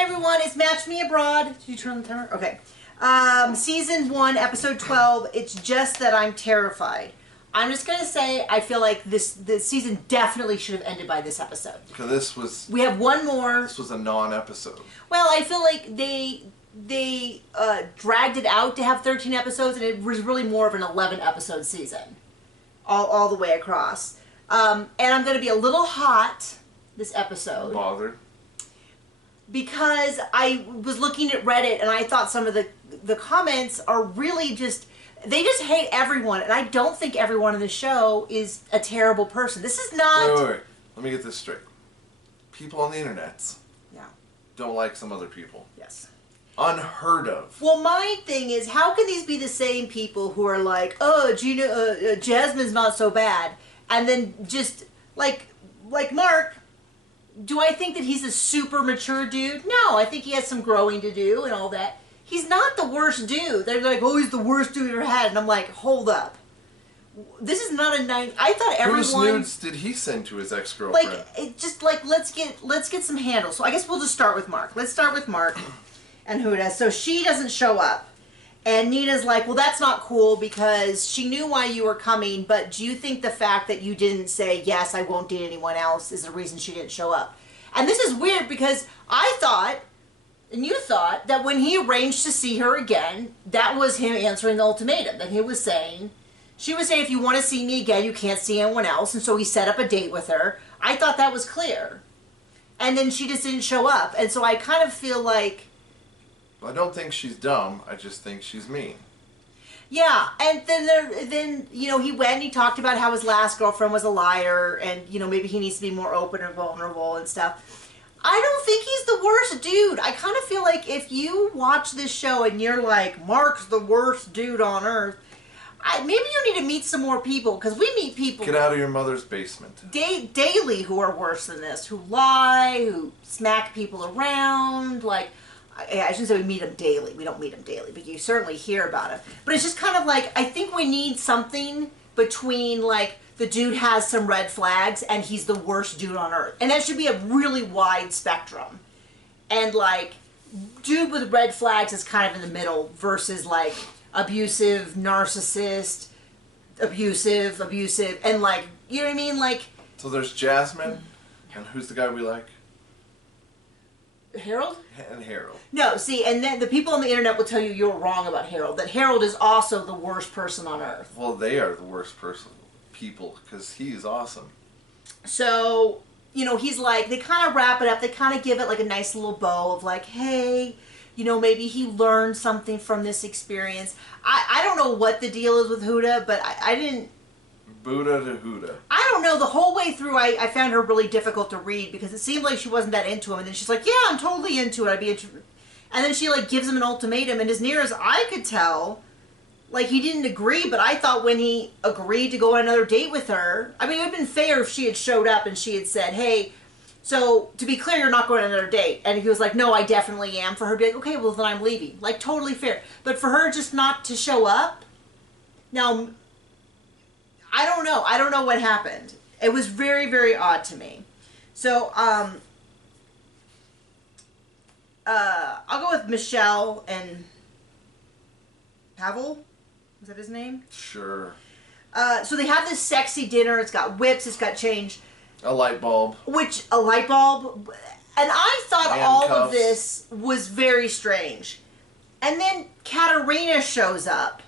Hey everyone, it's Match Me Abroad. Did you turn the timer? Okay. Season 1, episode 12. It's just that I'm terrified. I'm just gonna say I feel like this season definitely should have ended by this episode. Because we have one more. This was a non-episode. Well, I feel like they dragged it out to have 13 episodes, and it was really more of an 11-episode season, all the way across. And I'm gonna be a little hot this episode. Bothered. Because I was looking at Reddit and I thought some of the comments are really just, they just hate everyone, and I don't think everyone in the show is a terrible person. This is not... Wait. Let me get this straight. People on the internets don't like some other people. Yes. Unheard of. Well, my thing is, how can these be the same people who are like, oh, Gina, Jasmine's not so bad, and then just, like Mark... Do I think that he's a super mature dude? No, I think he has some growing to do and all that. He's not the worst dude. They're like, oh, he's the worst dude ever had. And I'm like, hold up. This is not a nice... I thought everyone... Whose nudes did he send to his ex-girlfriend? Like, it just like, let's get some handles. So I guess we'll just start with Mark. Let's start with Mark and Huda. So she doesn't show up. And Nina's like, well, that's not cool because she knew why you were coming, but do you think the fact that you didn't say, yes, I won't date anyone else is the reason she didn't show up? And this is weird because I thought, and you thought, that when he arranged to see her again, that was him answering the ultimatum. That he was saying, she was saying, if you want to see me again, you can't see anyone else. And so he set up a date with her. I thought that was clear. And then she just didn't show up. And so I kind of feel like... I don't think she's dumb. I just think she's mean. Yeah, and then you know, he went and he talked about how his last girlfriend was a liar, and you know, maybe he needs to be more open and vulnerable and stuff. I don't think he's the worst dude. I kind of feel like if you watch this show and you're like, Mark's the worst dude on earth, maybe you need to meet some more people, because we meet people... Get out of your mother's basement. Daily who are worse than this, who lie, who smack people around, like... I shouldn't say we meet them daily. We don't meet them daily, but you certainly hear about it. But it's just kind of like, I think we need something between, like, the dude has some red flags and he's the worst dude on earth. And that should be a really wide spectrum. And, like, dude with red flags is kind of in the middle versus, like, abusive, narcissist, abusive, and, like, you know what I mean? Like... So there's Jasmine, and who's the guy we like? Harold? And Harold. No, see, and then the people on the internet will tell you you're wrong about Harold. That Harold is also the worst person on earth. Well, they are the worst people, because he's awesome. So, you know, he's like, they kind of wrap it up. They kind of give it like a nice little bow of like, hey, you know, maybe he learned something from this experience. I don't know what the deal is with Huda, but I didn't... Buddha to Huda. I don't know. The whole way through, I found her really difficult to read because it seemed like she wasn't that into him. And then she's like, yeah, I'm totally into it. I'd be interested. And then she, like, gives him an ultimatum. And as near as I could tell, like, he didn't agree. But I thought when he agreed to go on another date with her, I mean, it would have been fair if she had showed up and she had said, hey, so to be clear, you're not going on another date. And he was like, no, I definitely am. For her to be like, okay, well, then I'm leaving. Like, totally fair. But for her just not to show up, now... I don't know. I don't know what happened. It was very, very odd to me. So, I'll go with Michelle and Pavel. Is that his name? Sure. So they have this sexy dinner. It's got whips. It's got change. A light bulb. A light bulb. And I thought Handcuffs. all of this was very strange. And then Katerina shows up.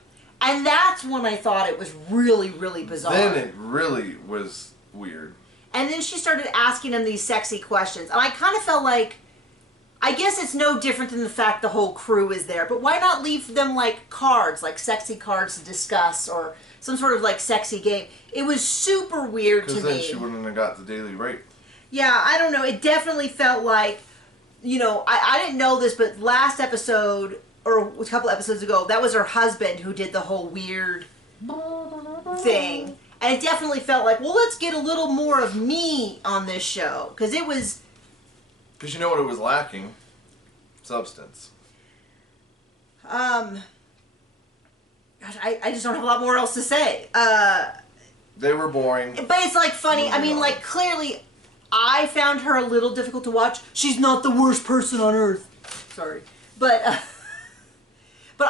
And that's when I thought it was really, really bizarre. Then it really was weird. And then she started asking him these sexy questions. And I kind of felt like, I guess it's no different than the fact the whole crew is there. But why not leave them like cards, like sexy cards to discuss or some sort of like sexy game? It was super weird to me. Because then she wouldn't have got the daily rate. Yeah, I don't know. It definitely felt like, you know, I didn't know this, but last episode... or a couple episodes ago, that was her husband who did the whole weird thing. And it definitely felt like, well, let's get a little more of me on this show. Because it was... Because you know what it was lacking? Substance. Gosh, I just don't have a lot more else to say. They were boring. But it's like funny. I mean, like, clearly... I found her a little difficult to watch. She's not the worst person on earth. Sorry. But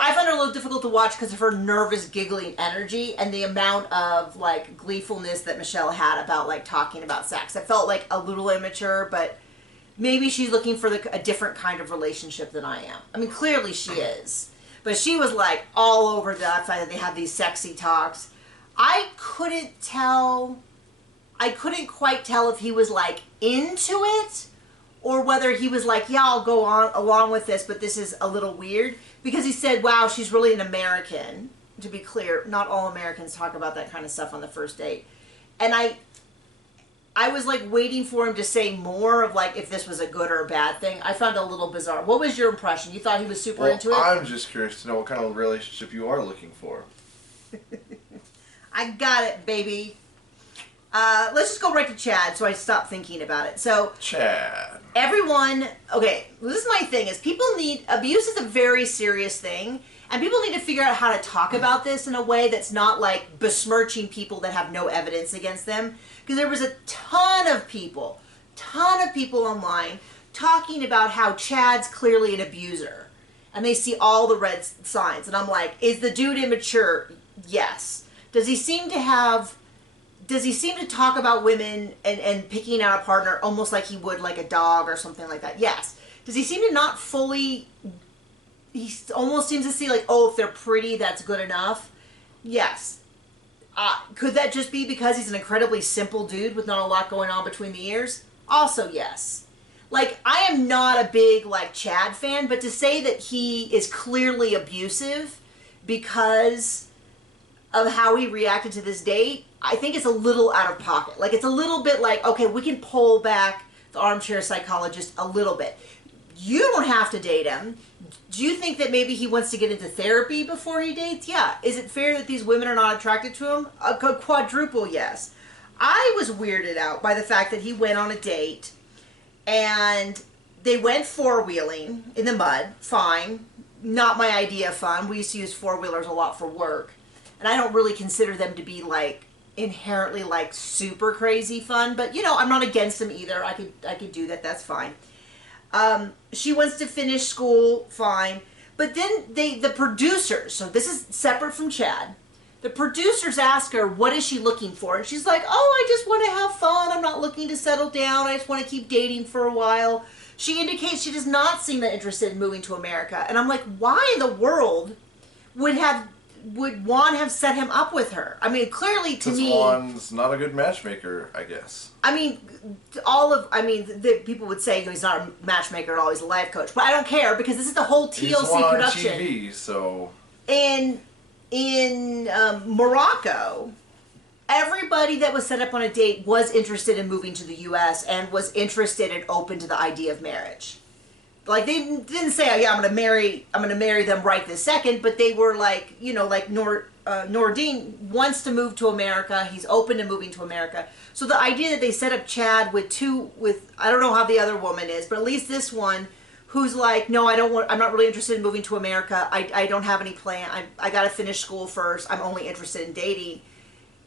I found her a little difficult to watch because of her nervous, giggling energy and the amount of, like, gleefulness that Michelle had about, like, talking about sex. It felt, like, a little immature, but maybe she's looking for a different kind of relationship than I am. I mean, clearly she is. But she was, like, all over the fact that they have these sexy talks. I couldn't quite tell if he was, like, into it or whether he was like, yeah, I'll go on along with this, but this is a little weird. Because he said, wow, she's really an American. To be clear, not all Americans talk about that kind of stuff on the first date. And I was, like, waiting for him to say more of, like, if this was a good or a bad thing. I found it a little bizarre. What was your impression? You thought he was super into it? I'm just curious to know what kind of relationship you are looking for. I got it, baby. Let's just go right to Chad so I stop thinking about it. So Chad. Everyone, okay, this is my thing, is abuse is a very serious thing, and people need to figure out how to talk about this in a way that's not, like, besmirching people that have no evidence against them. Because there was a ton of people online talking about how Chad's clearly an abuser. And they see all the red signs. And I'm like, is the dude immature? Yes. Does he seem to talk about women and picking out a partner almost like he would like a dog or something like that? Yes. Does he seem to not fully... He almost seems to see, like, oh, if they're pretty, that's good enough? Yes. Could that just be because he's an incredibly simple dude with not a lot going on between the ears? Also, yes. Like, I am not a big, like, Chad fan, but to say that he is clearly abusive because of how he reacted to this date, I think it's a little out of pocket. Like, it's a little bit like, okay, we can pull back the armchair psychologist a little bit. You don't have to date him. Do you think that maybe he wants to get into therapy before he dates? Yeah. Is it fair that these women are not attracted to him? A quadruple yes. I was weirded out by the fact that he went on a date and they went four-wheeling in the mud. Fine. Not my idea of fun. We used to use four-wheelers a lot for work. And I don't really consider them to be, like, inherently, like, super crazy fun. But, you know, I'm not against them either. I could do that. That's fine. She wants to finish school, fine. But then the producers, so this is separate from Chad, the producers ask her, what is she looking for? And she's like, oh, I just want to have fun. I'm not looking to settle down. I just want to keep dating for a while. She indicates she does not seem that interested in moving to America. And I'm like, why in the world would Juan have set him up with her? I mean, clearly to me... Juan's not a good matchmaker, I guess. I mean, the people would say, you know, he's not a matchmaker at all, he's a life coach. But I don't care, because this is the whole TLC production. He's on TV, so... In Morocco, everybody that was set up on a date was interested in moving to the U.S. and was interested and open to the idea of marriage. Like, they didn't say, oh, yeah, I'm gonna marry them right this second, but they were like, you know, like Nordine wants to move to America. He's open to moving to America. So the idea that they set up Chad with I don't know how the other woman is, but at least this one, who's like, no, I'm not really interested in moving to America. I don't have any plan. I got to finish school first. I'm only interested in dating.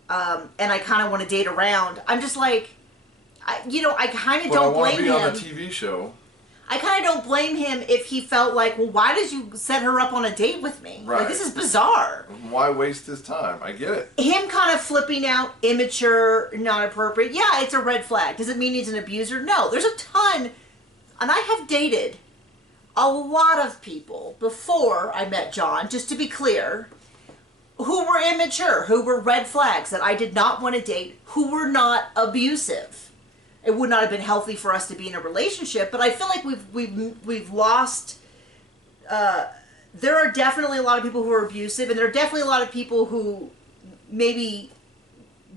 And I kind of want to date around. I'm just like, I kind of don't blame him. I want to be on a TV show. I kind of don't blame him if he felt like, well, why did you set her up on a date with me? Right. Like, this is bizarre. Why waste his time? I get it. Him kind of flipping out, immature, not appropriate. Yeah, it's a red flag. Does it mean he's an abuser? No. There's a ton, and I have dated a lot of people before I met John, just to be clear, who were immature, who were red flags that I did not want to date, who were not abusive. It would not have been healthy for us to be in a relationship, but I feel like we've lost. There are definitely a lot of people who are abusive, and there are definitely a lot of people who maybe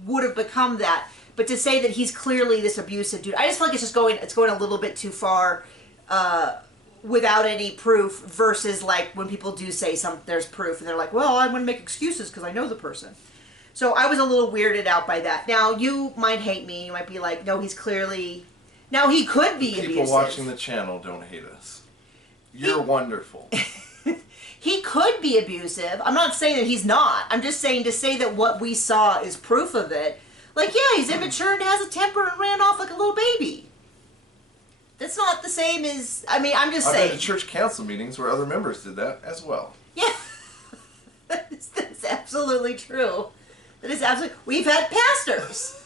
would have become that. But to say that he's clearly this abusive dude, I just feel like it's going a little bit too far without any proof. Versus like when people do say there's proof, and they're like, well, I'm going to make excuses because I know the person. So I was a little weirded out by that. Now, you might hate me. You might be like, no, he's clearly... Now, he could be abusive. People watching the channel don't hate us. You're wonderful. He could be abusive. I'm not saying that he's not. I'm just saying to say that what we saw is proof of it. Like, yeah, he's immature and has a temper and ran off like a little baby. That's not the same as, I mean, I'm just saying. I've been to church council meetings where other members did that as well. Yeah. That's absolutely true. That is absolutely, we've had pastors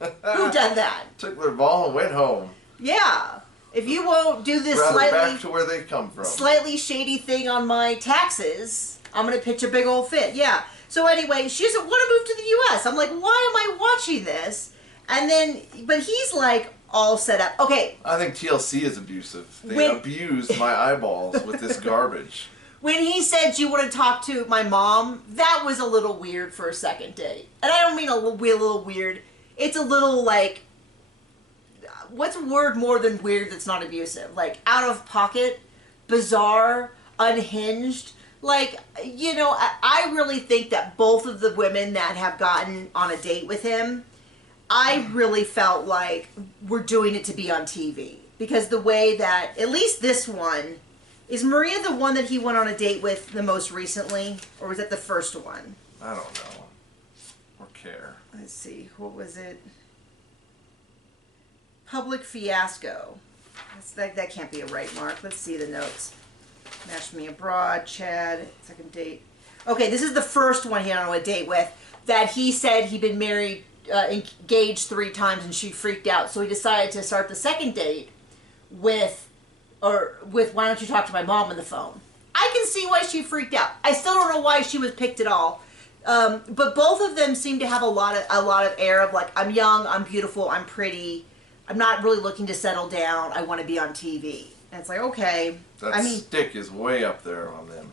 who've done that. Took their ball and went home. Yeah. If you won't do this back to where they come from. Slightly shady thing on my taxes, I'm going to pitch a big old fit. Yeah. So anyway, she doesn't want to move to the U.S. I'm like, why am I watching this? And then, but he's like all set up. Okay. I think TLC is abusive. They abused my eyeballs with this garbage. When he said, do you want to talk to my mom? That was a little weird for a second date. And I don't mean a little weird. It's a little like, what's a word more than weird that's not abusive? Like out of pocket, bizarre, unhinged. Like, you know, I really think that both of the women that have gotten on a date with him, I really felt like we're doing it to be on TV. Because the way that, at least this one, is Maria the one that he went on a date with the most recently? Or was it the first one? I don't know. Or care. Let's see, what was it? Public fiasco. That can't be a right mark. Let's see the notes. Match me abroad, Chad, second date. Okay, this is the first one he had on a date with, that he said he'd been married, engaged 3 times and she freaked out. So he decided to start the second date with, why don't you talk to my mom on the phone? I can see why she freaked out. I still don't know why she was picked at all. But both of them seem to have a lot of air of like, I'm young, I'm beautiful, I'm pretty, I'm not really looking to settle down, I want to be on TV. And it's like, okay. That stick is way up there on them.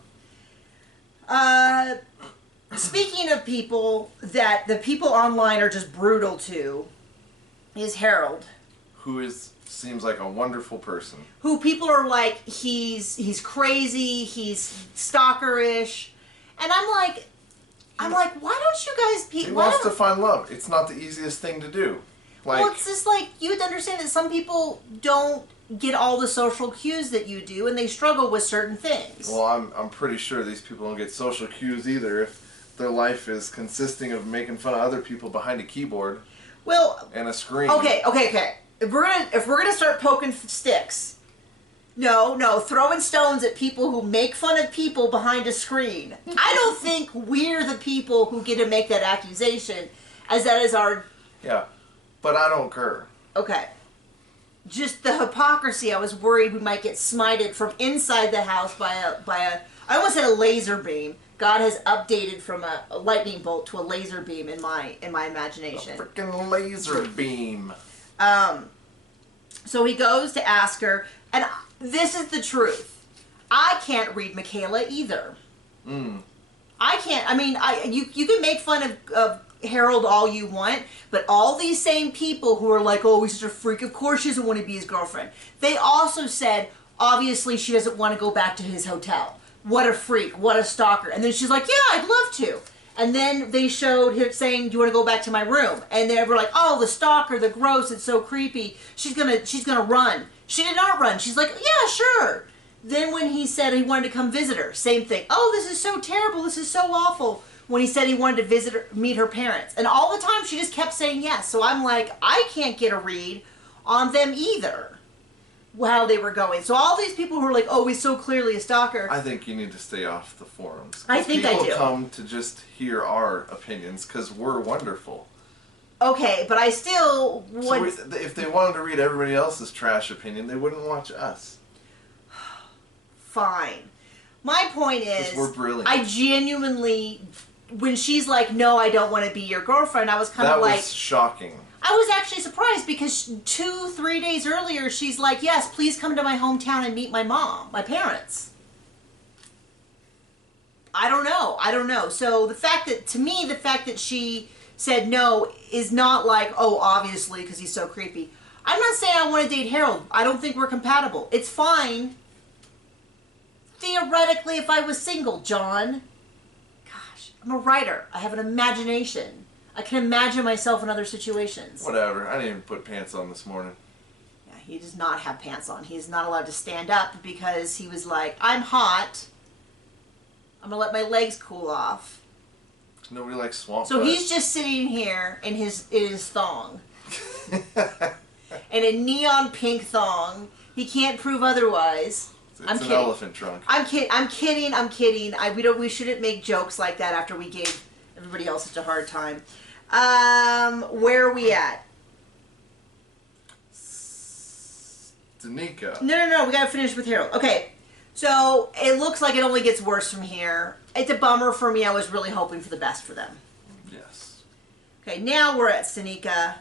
Speaking of people that the people online are just brutal to, is Harold. Who seems like a wonderful person. Who people are like, he's crazy, he's stalkerish. And I'm like, why don't you guys... He wants to find love. It's not the easiest thing to do. Like, well, it's just like, you would understand that some people don't get all the social cues that you do, and they struggle with certain things. Well, I'm pretty sure these people don't get social cues either if their life is consisting of making fun of other people behind a keyboard and a screen. Okay. If we're gonna start poking sticks, no, throwing stones at people who make fun of people behind a screen. I don't think we're the people who get to make that accusation, as that is our... Yeah, but I don't care. Okay. Just the hypocrisy. I was worried we might get smited from inside the house by a I almost said a laser beam. God has updated from a lightning bolt to a laser beam in my imagination. A freaking laser beam. So he goes to ask her, and this is the truth. I can't read Michaela either. I can't. I mean, you can make fun of Harold all you want, but all these same people who are like, oh, he's such a freak, of course she doesn't want to be his girlfriend. They also said, obviously she doesn't want to go back to his hotel. What a freak, what a stalker. And then she's like, yeah, I'd love to. And then they showed her saying, do you want to go back to my room? And they were like, oh, the stalker, the gross, it's so creepy. She's gonna run. She did not run. She's like, yeah, sure. Then when he said he wanted to come visit her, same thing. Oh, this is so terrible, this is so awful. When he said he wanted to meet her parents. And all the time she just kept saying yes. So I'm like, I can't get a read on them either, how they were going. So all these people who are like, oh, he's so clearly a stalker. I think you need to stay off the forums. I think I do. People come to just hear our opinions because we're wonderful. Okay, but I still would... So if they wanted to read everybody else's trash opinion, they wouldn't watch us. Fine. My point is, we're brilliant. I genuinely... When she's like, no, I don't want to be your girlfriend, I was kind of like... That was shocking. I was actually surprised because 2-3 days earlier, she's like, yes, please come to my hometown and meet my mom, my parents. I don't know. So the fact that, to me, the fact that she said no is not like, oh, obviously, because he's so creepy. I'm not saying I want to date Harold. I don't think we're compatible. It's fine. Theoretically, if I was single, John... I'm a writer. I have an imagination. I can imagine myself in other situations. Whatever. I didn't even put pants on this morning. Yeah, he does not have pants on. He's not allowed to stand up because he was like, I'm hot. I'm going to let my legs cool off. Nobody likes swamp. So he's just sitting here in his thong. In a neon pink thong. He can't prove otherwise. It's an elephant trunk. I'm kidding. We shouldn't make jokes like that after we gave everybody else such a hard time. Where are we at? Danica. No. We gotta finish with Harold. Okay. So it looks like it only gets worse from here. It's a bummer for me. I was really hoping for the best for them. Yes. Okay, now we're at Danica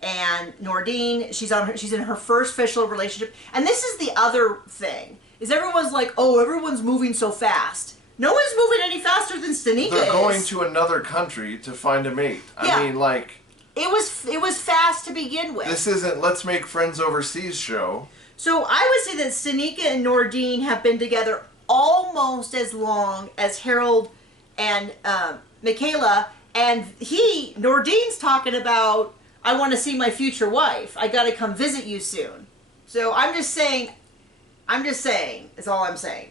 and Nordine. She's in her first official relationship. And this is the other thing. Is everyone's like, oh, everyone's moving so fast. No one's moving any faster than Danica They're going to another country to find a mate. I mean, like... It was fast to begin with. This isn't Let's Make Friends Overseas show. So I would say that Danica and Nordine have been together almost as long as Harold and Michaela. And Nordine's talking about, I want to see my future wife. I got to come visit you soon. So I'm just saying, is all I'm saying.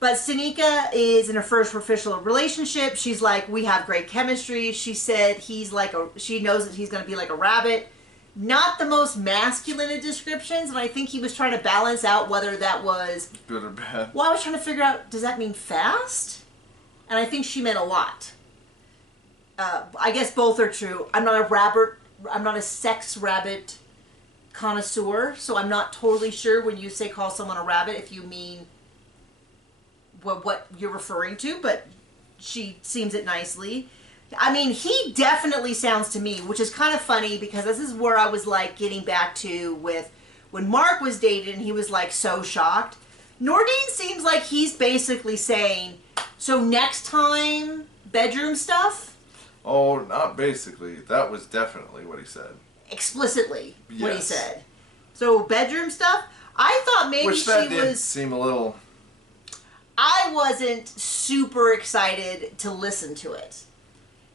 But Danica is in her first official relationship. She's like, we have great chemistry. She said she knows that he's going to be like a rabbit. Not the most masculine of descriptions, and I think he was trying to balance out whether that was... good or bad. Well, I was trying to figure out, does that mean fast? And I think she meant a lot. I guess both are true. I'm not a sex rabbit connoisseur, so I'm not totally sure when you say call someone a rabbit if you mean what you're referring to, but she seems it nicely. I mean, he definitely sounds to me, which is kind of funny because this is where I was like getting back to with when Mark was dated and he was like so shocked. Nordine seems like he's basically saying, so next time, bedroom stuff? Oh, not basically. That was definitely what he said. Explicitly what he said. So bedroom stuff? I thought maybe which that did seem a little... I wasn't super excited to listen to it.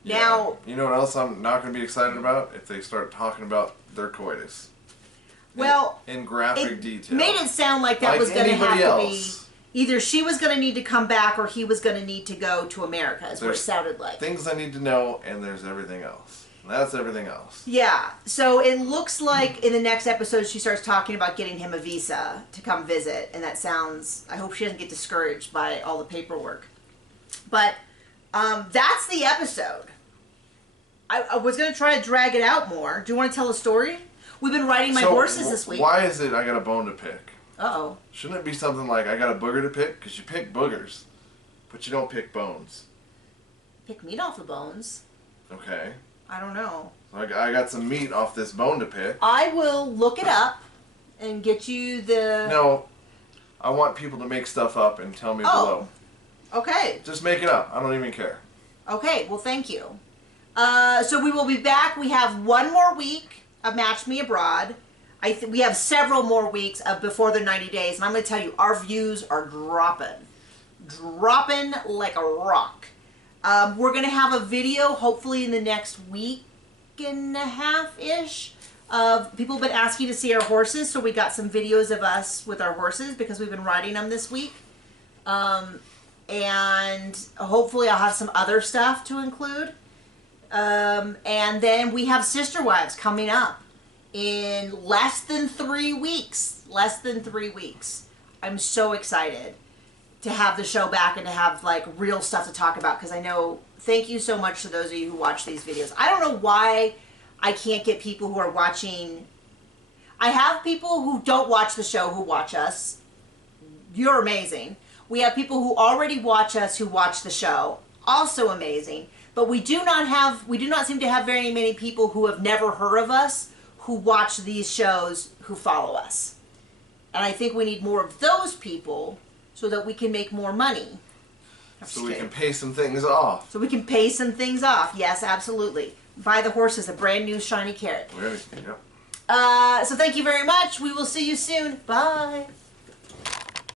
Now, you know what else I'm not going to be excited about? If they start talking about their coitus. Well, in graphic detail. Made it sound like that was going to have to be either she was going to need to come back or he was going to need to go to America, is what it sounded like. Things I need to know, and there's everything else. And that's everything else. Yeah. So it looks like in the next episode she starts talking about getting him a visa to come visit, and that sounds... I hope she doesn't get discouraged by all the paperwork. But that's the episode. I was going to try to drag it out more. Do you want to tell a story? We've been riding my horses this week. Why is it I got a bone to pick? Uh-oh. Shouldn't it be something like I got a booger to pick? Because you pick boogers, but you don't pick bones. Pick meat off the bones? Okay. I don't know. So I got some meat off this bone to pick. I will look it up and get you the... No. I want people to make stuff up and tell me below. Okay. Just make it up. I don't even care. Okay. Well, thank you. So we will be back. We have one more week of Match Me Abroad. We have several more weeks of Before the 90 Days. And I'm going to tell you, our views are dropping. Dropping like a rock. We're going to have a video, hopefully in the next week and a half-ish, of people have been asking to see our horses. So we got some videos of us with our horses because we've been riding them this week. And hopefully I'll have some other stuff to include. And then we have Sister Wives coming up in less than 3 weeks. Less than 3 weeks. I'm so excited to have the show back and to have like real stuff to talk about because I know, thank you so much to those of you who watch these videos. I don't know why I can't get people who are watching. I have people who don't watch the show who watch us. You're amazing. We have people who already watch us who watch the show. Also amazing. But we do not seem to have very many people who have never heard of us who watch these shows who follow us. And I think we need more of those people so that we can make more money. So we can pay some things off. So we can pay some things off. Yes, absolutely. Buy the horses a brand new shiny carrot. Yep. So thank you very much. We will see you soon. Bye.